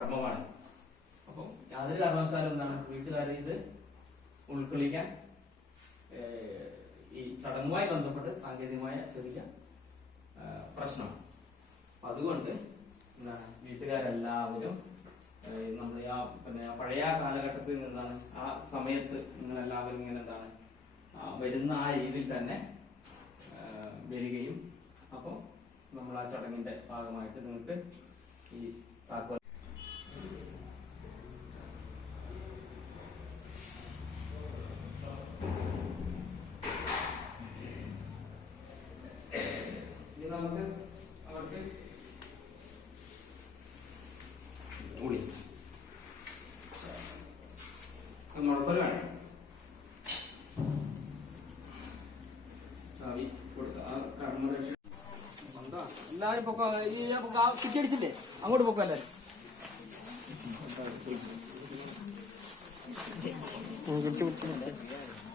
കർമ്മമാണ്. അപ്പം യാതൊരു കാരണവശാലും എന്താണ് വീട്ടുകാരെ ഇത് ഉൾക്കൊള്ളിക്കാൻ ഈ ചടങ്ങുമായി ബന്ധപ്പെട്ട് സാങ്കേതികമായ ചെറിയ പ്രശ്നമാണ്. അതുകൊണ്ട് എന്താണ് വീട്ടുകാരെല്ലാവരും നമ്മൾ പഴയ കാലഘട്ടത്തിൽ നിന്നാണ് ആ സമയത്ത് നിങ്ങളെല്ലാവരും ഇങ്ങനെ എന്താണ് വരുന്ന ആ രീതിയിൽ തന്നെ വരികയും അപ്പോൾ നമ്മൾ ആ ചടങ്ങിന്റെ ഭാഗമായിട്ട് നിങ്ങൾക്ക് ഈ താക്കോൽ നമുക്ക് അവർക്ക് മുഴപ്പൽ വേണം ചാവി കൊടുത്ത ആ കർമ്മരക്ഷ എല്ലാവരും പൊക്കോ. ഈ കുറ്റിയടിച്ചില്ലേ അങ്ങോട്ട് പൊക്കോ എല്ലാവരും.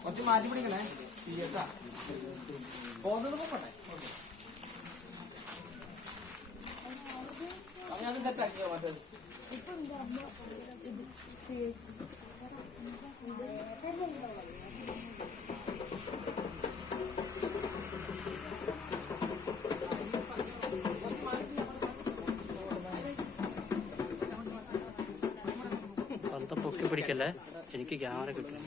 കുറച്ച് മാറ്റി പിടിക്കണേ കേട്ടാ. പോകുന്നത് പൊക്കട്ടെ. അത് സെറ്റാക്കിയോ മറ്റേത് പൊക്കി പിടിക്കല്ലേ, എനിക്ക് ക്യാമറ കിട്ടും.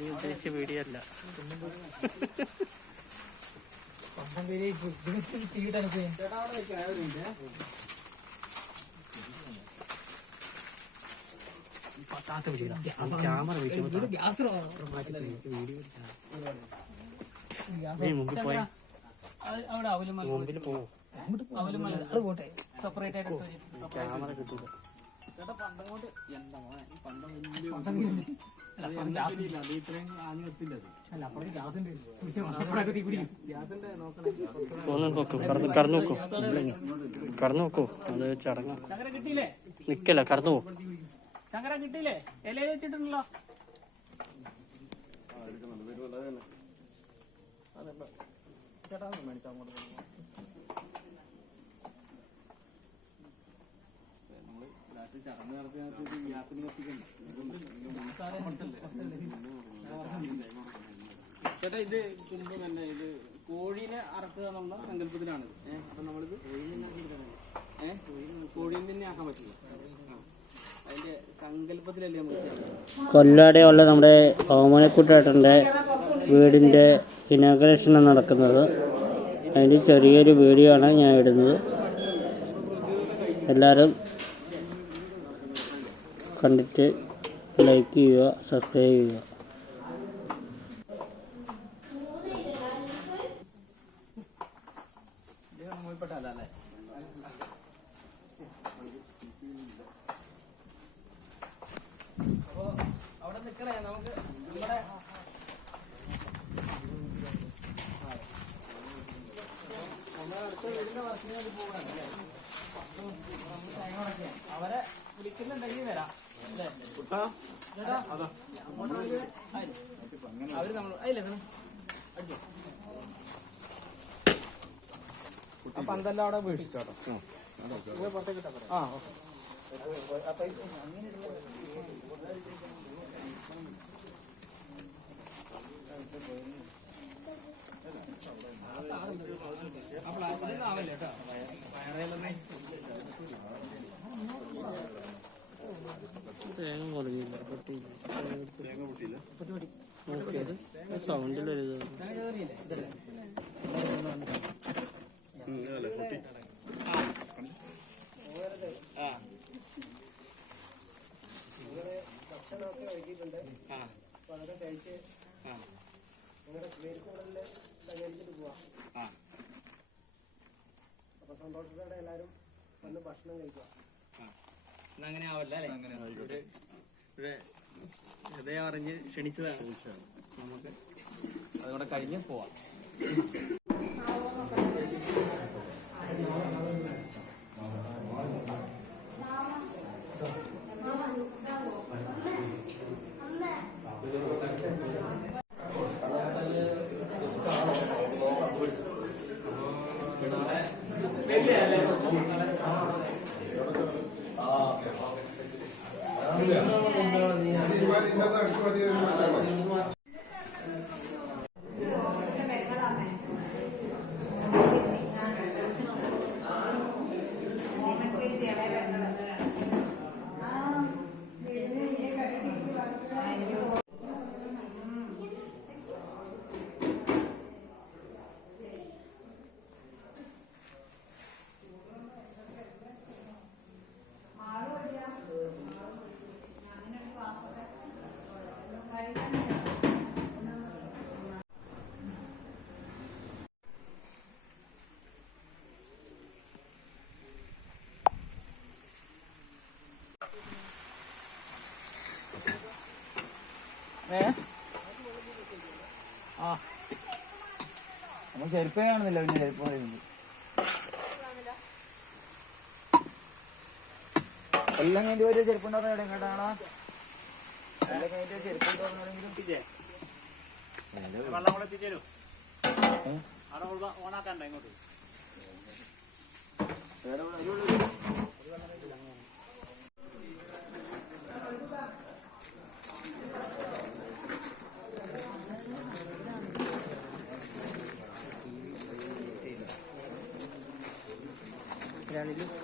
ഉദ്ദേശിച്ച വീഡിയോ അല്ല. ക്യാമറ മുമ്പിൽ പോയ മുമ്പിൽ പോവും. ക്യാമറ കിട്ടൂല. കടന്നു നോക്കൂ. അത് ചടങ്ങ നിക്കല്ല, കടന്നു പോകും. ശങ്കര കിട്ടിയില്ലേ? ഇലയിൽ വെച്ചിട്ടുണ്ടല്ലോ. ചേട്ടാ മേടിച്ചാൽ അങ്ങോട്ട് ചടങ്ങ് നടത്തി ഗ്യാസിന് കത്തിക്കണ്ട. ചേട്ടാ ഇത് കുടുംബം തന്നെ ഇത് കോഴീനെ അറക്കുക എന്നുള്ള സങ്കല്പത്തിലാണ്. അപ്പൊ നമ്മളിത് കോഴീനെ തന്നെ ആക്കാൻ പറ്റില്ല. അതിന്റെ സങ്കല്പത്തിലല്ലേ നമ്മൾ കൊല്ലാടെയുള്ള നമ്മുടെ ഓമനക്കുട്ടേട്ടൻ്റെ വീടിൻ്റെ ഇനാഗ്രേഷൻ നടക്കുന്നത്. അതിൻ്റെ ചെറിയൊരു വീഡിയോ ആണ് ഞാൻ ഇടുന്നത്. എല്ലാവരും കണ്ടിട്ട് ലൈക്ക് ചെയ്യുക, സബ്സ്ക്രൈബ് ചെയ്യുക. അവിടെ നിൽക്കണേ. നമുക്ക് നമ്മുടെ അടുത്ത വീടിന്റെ വർക്കിന് വേണ്ടി പോകണല്ലേ. അവരെ വിളിക്കുന്നുണ്ടെങ്കിൽ വരാം അല്ലേ? അവര് നമ്മൾ അതില്ലേ അടിച്ചു ആ പന്തെല്ലാം അവിടെ വീക്ഷിച്ചോട്ടോ. പുറത്തേക്ക് ഇട്ടാ പറയാം. ആ ഓക്കെ. ആവല്ലേ കേട്ടോ. തേങ്ങ കുറഞ്ഞില്ല, സൗണ്ടിലൊരു ഭക്ഷണമൊക്കെ വൈകിട്ടുണ്ട്. അതൊക്കെ കഴിച്ച് നിങ്ങളുടെ വീട്ടിൽ സഹകരിച്ചിട്ട് പോവാം. അപ്പൊ സന്തോഷത്തോടെ എല്ലാവരും വന്ന് ഭക്ഷണം കഴിക്കുക. അങ്ങനെ ആവല്ല അല്ലേ? ഹൃദയം അറിഞ്ഞ് ക്ഷണിച്ചതാണ് നമുക്ക്. അതുകൂടെ കഴിഞ്ഞ് പോവാം. നമ്മൾ ചെരുപ്പേ കാണുന്നില്ല. പിന്നെ ചെരുപ്പ് പറയുന്നത് എല്ലാം കഴിഞ്ഞിട്ട് ഒരു ചെരുപ്പുണ്ടോ എവിടെ കേട്ടാണോ? എല്ലാം കഴിഞ്ഞിട്ട് ചെരുപ്പ് ഓണാക്കണ്ട ഇങ്ങോട്ട്. Gracias.